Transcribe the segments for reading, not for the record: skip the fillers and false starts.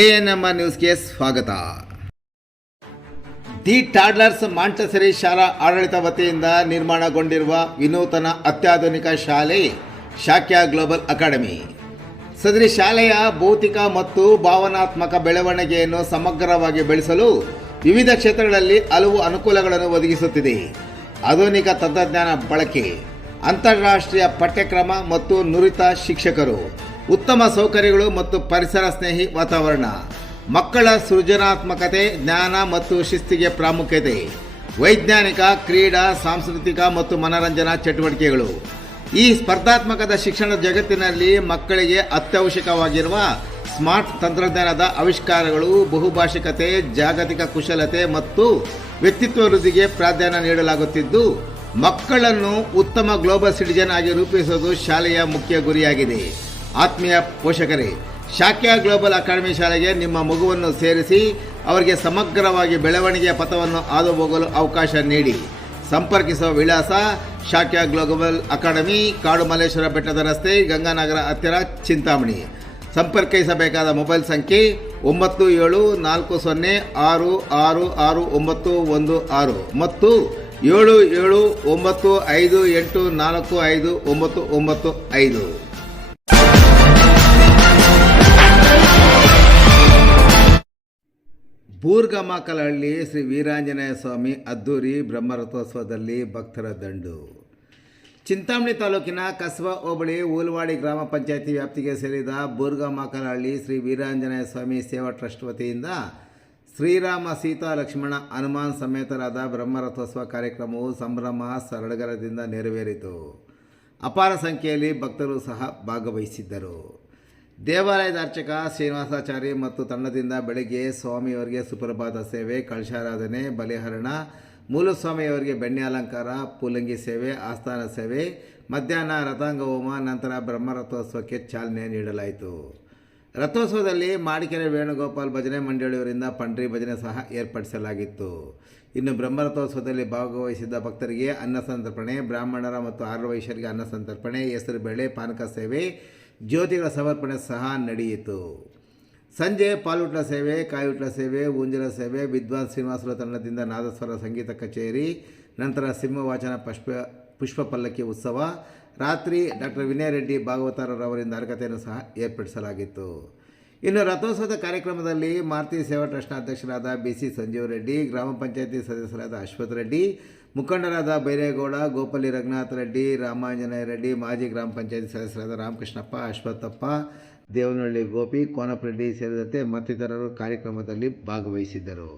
ANMR ನ್ಯೂಸ್ಗೆ ಸ್ವಾಗತ. The ಟಾಡ್ಲರ್ಸ್ Montessori ಶಾಲಾ ಆಡಳಿತ ವತಿಯಿಂದ ನಿರ್ಮಾಣಗೊಂಡಿರುವ ವಿನೂತನ ಅತ್ಯಾಧುನಿಕ ಶಾಲೆ ಶಾಕ್ಯ ಗ್ಲೋಬಲ್ ಅಕಾಡೆಮಿ. ಸದರಿ ಶಾಲೆಯ ಭೌತಿಕ ಮತ್ತು ಭಾವನಾತ್ಮಕ ಬೆಳವಣಿಗೆಯನ್ನು ಸಮಗ್ರವಾಗಿ ಬೆಳೆಸಲು ವಿವಿಧ ಕ್ಷೇತ್ರಗಳಲ್ಲಿ ಹಲವು ಅನುಕೂಲಗಳನ್ನು ಒದಗಿಸುತ್ತಿದೆ. ಆಧುನಿಕ ತಂತ್ರಜ್ಞಾನ ಬಳಕೆ, ಅಂತಾರಾಷ್ಟ್ರೀಯ ಪಠ್ಯಕ್ರಮ ಮತ್ತು ನುರಿತ ಶಿಕ್ಷಕರು, ಉತ್ತಮ ಸೌಕರ್ಯಗಳು ಮತ್ತು ಪರಿಸರ ಸ್ನೇಹಿ ವಾತಾವರಣ, ಮಕ್ಕಳ ಸೃಜನಾತ್ಮಕತೆ, ಜ್ಞಾನ ಮತ್ತು ಶಿಸ್ತಿಗೆ ಪ್ರಾಮುಖ್ಯತೆ, ವೈಜ್ಞಾನಿಕ, ಕ್ರೀಡಾ, ಸಾಂಸ್ಕೃತಿಕ ಮತ್ತು ಮನರಂಜನಾ ಚಟುವಟಿಕೆಗಳು. ಈ ಸ್ಪರ್ಧಾತ್ಮಕದ ಶಿಕ್ಷಣ ಜಗತ್ತಿನಲ್ಲಿ ಮಕ್ಕಳಿಗೆ ಅತ್ಯವಶ್ಯಕವಾಗಿರುವ ಸ್ಮಾರ್ಟ್ ತಂತ್ರಜ್ಞಾನದ ಆವಿಷ್ಕಾರಗಳು, ಬಹುಭಾಷಿಕತೆ, ಜಾಗತಿಕ ಕುಶಲತೆ ಮತ್ತು ವ್ಯಕ್ತಿತ್ವ ವೃದ್ಧಿಗೆ ಪ್ರಾಧಾನ್ಯ ನೀಡಲಾಗುತ್ತಿದ್ದು, ಮಕ್ಕಳನ್ನು ಉತ್ತಮ ಗ್ಲೋಬಲ್ ಸಿಟಿಜನ್ ಆಗಿ ರೂಪಿಸುವುದು ಶಾಲೆಯ ಮುಖ್ಯ ಗುರಿಯಾಗಿದೆ. ಆತ್ಮೀಯ ಪೋಷಕರೇ, ಶಾಕ್ಯ ಗ್ಲೋಬಲ್ ಅಕಾಡೆಮಿ ಶಾಲೆಗೆ ನಿಮ್ಮ ಮಗುವನ್ನು ಸೇರಿಸಿ ಅವರಿಗೆ ಸಮಗ್ರವಾಗಿ ಬೆಳವಣಿಗೆಯ ಪಥವನ್ನು ಹಾದು ಹೋಗಲು ಅವಕಾಶ ನೀಡಿ. ಸಂಪರ್ಕಿಸುವ ವಿಳಾಸ: ಶಾಕ್ಯ ಗ್ಲೋಬಲ್ ಅಕಾಡೆಮಿ, ಕಾಡುಮಲ್ಲೇಶ್ವರ ಬೆಟ್ಟದ ರಸ್ತೆ, ಗಂಗಾನಗರ ಹತ್ತಿರ, ಚಿಂತಾಮಣಿ. ಸಂಪರ್ಕಿಸಬೇಕಾದ ಮೊಬೈಲ್ ಸಂಖ್ಯೆ 9760666916 ಮತ್ತು 7795845995. ಬೂರ್ಗಮಾಕಲಹಳ್ಳಿ ಶ್ರೀ ವೀರಾಂಜನೇಯ ಸ್ವಾಮಿ ಅದ್ದೂರಿ ಬ್ರಹ್ಮರಥೋತ್ಸವದಲ್ಲಿ ಭಕ್ತರ ದಂಡು. ಚಿಂತಾಮಣಿ ತಾಲೂಕಿನ ಕಸ್ಬಾ ಹೋಬಳಿ ಊಲ್ವಾಡಿ ಗ್ರಾಮ ಪಂಚಾಯಿತಿ ವ್ಯಾಪ್ತಿಗೆ ಸೇರಿದ ಬೂರ್ಗಮಾಕಲಹಳ್ಳಿ ಶ್ರೀ ವೀರಾಂಜನೇಯ ಸ್ವಾಮಿ ಸೇವಾ ಟ್ರಸ್ಟ್ ವತಿಯಿಂದ ಶ್ರೀರಾಮ, ಸೀತಾ, ಲಕ್ಷ್ಮಣ, ಹನುಮಾನ್ ಸಮೇತರಾದ ಬ್ರಹ್ಮರಥೋತ್ಸವ ಕಾರ್ಯಕ್ರಮವು ಸಂಭ್ರಮ ಸಡಗರದಿಂದ ನೆರವೇರಿತು. ಅಪಾರ ಸಂಖ್ಯೆಯಲ್ಲಿ ಭಕ್ತರು ಸಹ ಭಾಗವಹಿಸಿದ್ದರು. ದೇವಾಲಯದ ಅರ್ಚಕ ಶ್ರೀನಿವಾಸಾಚಾರಿ ಮತ್ತು ತಂಡದಿಂದ ಬೆಳಗ್ಗೆ ಸ್ವಾಮಿಯವರಿಗೆ ಸುಪ್ರಭಾತ ಸೇವೆ, ಕಳಶಾರಾಧನೆ, ಬಲಿಹರಣ, ಮೂಲಸ್ವಾಮಿಯವರಿಗೆ ಬೆಣ್ಣೆ ಅಲಂಕಾರ, ಪೂಲಂಗಿ ಸೇವೆ, ಆಸ್ಥಾನ ಸೇವೆ, ಮಧ್ಯಾಹ್ನ ರಥಾಂಗ ಹೋಮ, ನಂತರ ಬ್ರಹ್ಮರಥೋತ್ಸವಕ್ಕೆ ಚಾಲನೆ ನೀಡಲಾಯಿತು. ರಥೋತ್ಸವದಲ್ಲಿ ಮಾಡಿಕೆರೆ ವೇಣುಗೋಪಾಲ್ ಭಜನೆ ಮಂಡಳಿಯವರಿಂದ ಪಂಡ್ರಿ ಭಜನೆ ಸಹ ಏರ್ಪಡಿಸಲಾಗಿತ್ತು. ಇನ್ನು ಬ್ರಹ್ಮರಥೋತ್ಸವದಲ್ಲಿ ಭಾಗವಹಿಸಿದ್ದ ಭಕ್ತರಿಗೆ ಅನ್ನ ಸಂತರ್ಪಣೆ, ಬ್ರಾಹ್ಮಣರ ಮತ್ತು ಆರ್ಯವೈಶ್ಯರಿಗೆ ಅನ್ನ ಸಂತರ್ಪಣೆ, ಹೆಸರು ಬೇಳೆ, ಪಾನಕ ಸೇವೆ, ಜ್ಯೋತಿಗಳ ಸಮರ್ಪಣೆ ಸಹ ನಡೆಯಿತು. ಸಂಜೆ ಪಾಲುಟ್ಲ ಸೇವೆ, ಕಾಯುಟ್ಲ ಸೇವೆ, ಊಂಜಲ ಸೇವೆ, ವಿದ್ವಾನ್ ಶ್ರೀನಿವಾಸರ ತಂಡದಿಂದ ನಾದಸ್ವರ ಸಂಗೀತ ಕಚೇರಿ, ನಂತರ ಸಿಂಹವಾಚನ, ಪುಷ್ಪ ಪಲ್ಲಕ್ಕಿ ಉತ್ಸವ, ರಾತ್ರಿ ಡಾಕ್ಟರ್ ವಿನಯ ರೆಡ್ಡಿ ಭಾಗವತರವರಿಂದ ಹರಕತೆಯನ್ನು ಸಹ ಏರ್ಪಡಿಸಲಾಗಿತ್ತು. ಇನ್ನು ರಥೋತ್ಸವದ ಕಾರ್ಯಕ್ರಮದಲ್ಲಿ ಮಾರುತಿ ಸೇವಾ ಟ್ರಸ್ಟ್ನ ಅಧ್ಯಕ್ಷರಾದ BC ಸಂಜೀವ್ ರೆಡ್ಡಿ, ಗ್ರಾಮ ಪಂಚಾಯಿತಿ ಸದಸ್ಯರಾದ ಅಶ್ವಥ್ ರೆಡ್ಡಿ, ಮುಖಂಡರಾದ ಬೈರೇಗೌಡ, ಗೋಪಲ್ಲಿ ರಘುನಾಥ ರೆಡ್ಡಿ, ರಾಮಾಂಜನೇಯ ರೆಡ್ಡಿ, ಮಾಜಿ ಗ್ರಾಮ ಪಂಚಾಯಿತಿ ಸದಸ್ಯರಾದ ರಾಮಕೃಷ್ಣಪ್ಪ, ಅಶ್ವತ್ಥಪ್ಪ, ದೇವನಹಳ್ಳಿ ಗೋಪಿ, ಕೋನಪ್ಪ ರೆಡ್ಡಿ ಸೇರಿದಂತೆ ಮತ್ತಿತರರು ಕಾರ್ಯಕ್ರಮದಲ್ಲಿ ಭಾಗವಹಿಸಿದ್ದರು.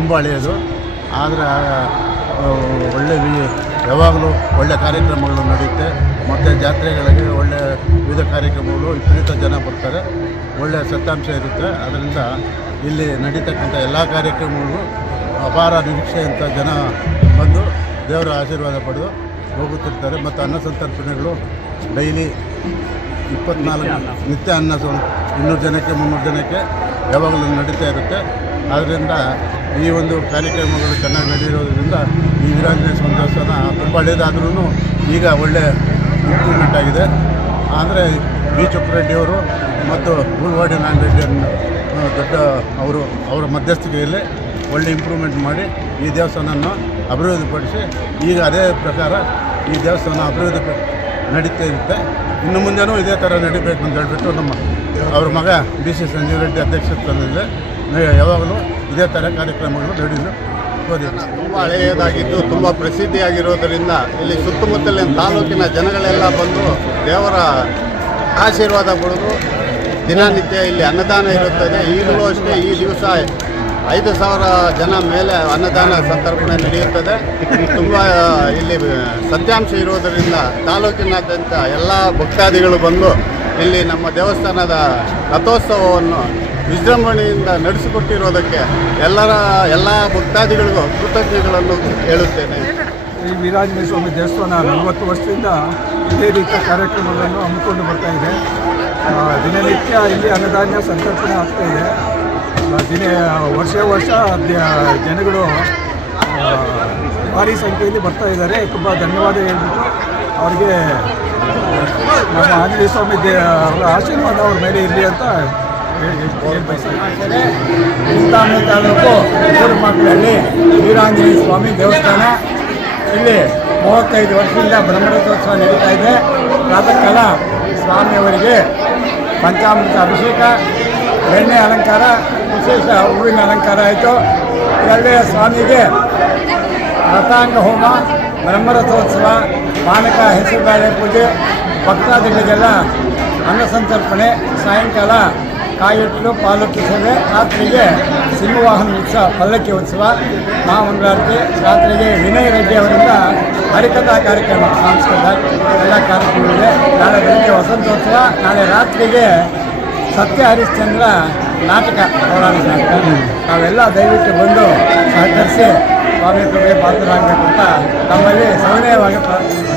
ತುಂಬ ಹಳೆಯದು. ಆದರೆ ಒಳ್ಳೆ ಯಾವಾಗಲೂ ಒಳ್ಳೆಯ ಕಾರ್ಯಕ್ರಮಗಳು ನಡೆಯುತ್ತೆ. ಮತ್ತು ಜಾತ್ರೆಗಳಿಗೆ ಒಳ್ಳೆಯ ವಿವಿಧ ಕಾರ್ಯಕ್ರಮಗಳು ವಿಪರೀತ ಜನ ಬರ್ತಾರೆ, ಒಳ್ಳೆಯ ಸತ್ಯಾಂಶ ಇರುತ್ತೆ. ಅದರಿಂದ ಇಲ್ಲಿ ನಡೀತಕ್ಕಂಥ ಎಲ್ಲ ಕಾರ್ಯಕ್ರಮಗಳು ಅಪಾರ ನಿರೀಕ್ಷೆಯಂಥ ಜನ ಬಂದು ದೇವರ ಆಶೀರ್ವಾದ ಪಡೆದು ಹೋಗುತ್ತಿರ್ತಾರೆ. ಮತ್ತು ಅನ್ನ ಸಂತರ್ಪಣೆಗಳು ಡೈಲಿ 24 ನಿತ್ಯ 200 ಜನಕ್ಕೆ 300 ಜನಕ್ಕೆ ಯಾವಾಗಲೂ ನಡೀತಾ ಇರುತ್ತೆ. ಆದ್ದರಿಂದ ಈ ಒಂದು ಕಾರ್ಯಕ್ರಮಗಳು ಚೆನ್ನಾಗಿ ನಡೆದಿರೋದ್ರಿಂದ ಈ ವೀರಾಂಜನೇಯ ಸ್ವಾಮಿ ದೇವಸ್ಥಾನ ತುಂಬ ಹಳೇದಾದ್ರೂ ಈಗ ಒಳ್ಳೆಯ ಇಂಪ್ರೂವ್ಮೆಂಟ್ ಆಗಿದೆ. ಅಂದರೆ ವಿ ಚುಕ್ಕರೆಡ್ಡಿಯವರು ಮತ್ತು ಉಳ್ವಾಡಿ ನಾಗರೆಡ್ಡಿಯನ್ನು ದೊಡ್ಡ ಅವರ ಮಧ್ಯಸ್ಥಿಕೆಯಲ್ಲಿ ಒಳ್ಳೆ ಇಂಪ್ರೂವ್ಮೆಂಟ್ ಮಾಡಿ ಈ ದೇವಸ್ಥಾನವನ್ನು ಅಭಿವೃದ್ಧಿಪಡಿಸಿ ಈಗ ಅದೇ ಪ್ರಕಾರ ಈ ದೇವಸ್ಥಾನ ಅಭಿವೃದ್ಧಿ ನಡೀತಾ ಇರುತ್ತೆ. ಇನ್ನು ಮುಂದೆನೂ ಇದೇ ಥರ ನಡೀಬೇಕು ಅಂತ ಹೇಳಿಬಿಟ್ಟು ನಮ್ಮ ಅವ್ರ ಮಗ BC ಸಂಜೀವ್ ರೆಡ್ಡಿ ಅಧ್ಯಕ್ಷತೆಯಲ್ಲಿ ಯಾವಾಗಲೂ ಇದೇ ಥರ ಕಾರ್ಯಕ್ರಮಗಳು ನಡೆಯಲು ಕೋರಿದೆ. ತುಂಬ ಹಳೆಯದಾಗಿದ್ದು ತುಂಬ ಪ್ರಸಿದ್ಧಿಯಾಗಿರೋದರಿಂದ ಇಲ್ಲಿ ಸುತ್ತಮುತ್ತಲಿನ ತಾಲೂಕಿನ ಜನಗಳೆಲ್ಲ ಬಂದು ದೇವರ ಆಶೀರ್ವಾದ ಪಡೆದು ದಿನನಿತ್ಯ ಇಲ್ಲಿ ಅನ್ನದಾನ ಇರುತ್ತದೆ. ಈಗಲೂ ಅಷ್ಟೇ ಈ ದಿವಸ 5,000 ಜನ ಮೇಲೆ ಅನ್ನದಾನ ಸಂತರ್ಪಣೆ ನಡೆಯುತ್ತದೆ. ತುಂಬ ಇಲ್ಲಿ ಸತ್ಯಾಂಶ ಇರೋದರಿಂದ ತಾಲೂಕಿನಾದ್ಯಂತ ಎಲ್ಲ ಭಕ್ತಾದಿಗಳು ಬಂದು ಇಲ್ಲಿ ನಮ್ಮ ದೇವಸ್ಥಾನದ ರಥೋತ್ಸವವನ್ನು ವಿಜೃಂಭಣೆಯಿಂದ ನಡೆಸಿಕೊಟ್ಟಿರೋದಕ್ಕೆ ಎಲ್ಲ ಭಕ್ತಾದಿಗಳಿಗೂ ಕೃತಜ್ಞತೆಗಳನ್ನು ಹೇಳುತ್ತೇನೆ. ಈ ವೀರಾಂಜನೇಯ ಸ್ವಾಮಿ ದೇವಸ್ಥಾನ 40 ವರ್ಷದಿಂದ ಇದೇ ರೀತಿಯ ಕಾರ್ಯಕ್ರಮಗಳನ್ನು ಹಮ್ಮಿಕೊಂಡು ಬರ್ತಾ ಇದೆ. ದಿನನಿತ್ಯ ಇಲ್ಲಿ ಅನ್ನದಾನ ಸಂತರ್ಪಣೆ ಆಗ್ತಾ ಇದೆ. ವರ್ಷ ಜನಗಳು ಭಾರಿ ಸಂಖ್ಯೆಯಲ್ಲಿ ಬರ್ತಾ ಇದ್ದಾರೆ. ತುಂಬ ಧನ್ಯವಾದ ಹೇಳ್ಬಿಟ್ಟು ಅವ್ರಿಗೆ ನಮ್ಮ ಆಂಜನೇಯ ಸ್ವಾಮಿ ಅವರ ಆಶೀರ್ವಾದ ಅವ್ರ ಮೇಲೆ ಇರಲಿ ಅಂತ ಚಿಂತಾಮಣಿ ತಾಲೂಕು ಊರುಮಕ್ಕಳಲ್ಲಿ ವೀರಾಂಜನೇಯ ಸ್ವಾಮಿ ದೇವಸ್ಥಾನ ಇಲ್ಲಿ 35 ವರ್ಷದಿಂದ ಬ್ರಹ್ಮರಥೋತ್ಸವ ನಡೀತಾ ಇದೆ. ಪ್ರಾತಃ ಕಾಲ ಸ್ವಾಮಿಯವರಿಗೆ ಪಂಚಾಮೃತ ಅಭಿಷೇಕ, ಎಣ್ಣೆ ಅಲಂಕಾರ, ವಿಶೇಷ ಹೂವಿನ ಅಲಂಕಾರ ಆಯಿತು. ಇದಲ್ಲದೆ ಸ್ವಾಮಿಗೆ ರಥಾಂಗ ಹೋಮ, ಬ್ರಹ್ಮರಥೋತ್ಸವ, ಪಾನಕ, ಹೆಸರುಬೇಳೆ ಪೂಜೆ, ಭಕ್ತಾದಿಗಳಿಗೆಲ್ಲ ಅನ್ನ ಸಂತರ್ಪಣೆ, ಸಾಯಂಕಾಲ ಕಾಯಿಟ್ಟು ಪಾಲಕಿ ಸೇವೆ, ರಾತ್ರಿಗೆ ಸಿಂಹವಾಹನ ಉತ್ಸವ, ಪಲ್ಲಕ್ಕಿ ಉತ್ಸವ, ಮಹಾಮಂಗಳಾರತಿ, ರಾತ್ರಿಗೆ ವಿನಯ್ ರೆಡ್ಡಿ ಅವರಿಂದ ಹರಿಕಥಾ ಕಾರ್ಯಕ್ರಮ, ಸಾಂಸ್ಕೃತಿಕ ಎಲ್ಲ ಕಾರ್ಯಕ್ರಮಗಳಿದೆ. ನಾಳೆ ಬೆಳಗ್ಗೆ ವಸಂತೋತ್ಸವ, ನಾಳೆ ರಾತ್ರಿಗೆ ಸತ್ಯ ಹರಿಶ್ಚಂದ್ರ ನಾಟಕ, ಪೌರಾಣಿಕ ನಾಟಕ. ನಾವೆಲ್ಲ ದಯವಿಟ್ಟು ಬಂದು ಸಹಕರಿಸಿ ಸ್ವಾಮಿ ಕೃಪೆಗೆ ಪಾತ್ರರಾಗಬೇಕು ಅಂತ ನಮ್ಮಲ್ಲಿ ಸವಿನಯವಾಗಿ ಪ್ರಾರ್ಥನೆ.